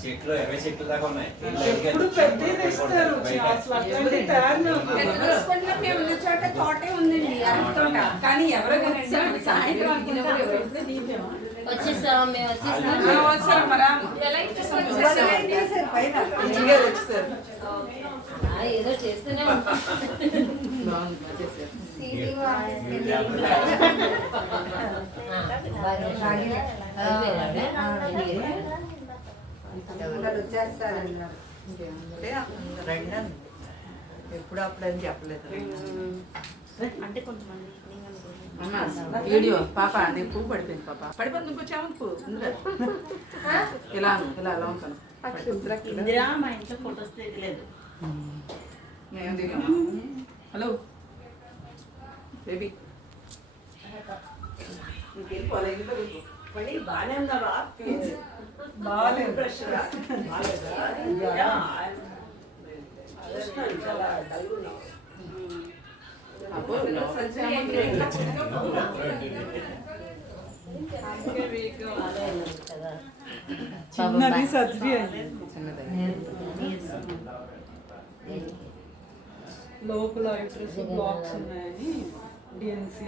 చెట్లు 20 చెట్లు దాకా ఉన్నాయి. ఇప్పుడు పెద్దది ఇస్తారు అసలు అట్లాంటి తయారు తోటే ఉందండి కానీ ఎవరో సాయంత్రం వచ్చేసాం మేము ఏదో చేస్తూనే ఎప్పుడు అప్పుడని చెప్పలేదు అంటే కొంతమంది వీడియో పాప నేను పువ్వు పడిపోయింది పాప పడిపోయింది ఇంకో చామంతి పువ్వు ఇలా ఇలా అలా ఉంటాను మా ఇంట్లో ఫొటోస్ తీయలేదు నేను దిగాను హలో బేబీ బాగానే ఉందా బాగాలేదు చిన్నది సర్జరీ అయింది లోపల బ్లాక్స్ ఉన్నాయని డిఎన్సీ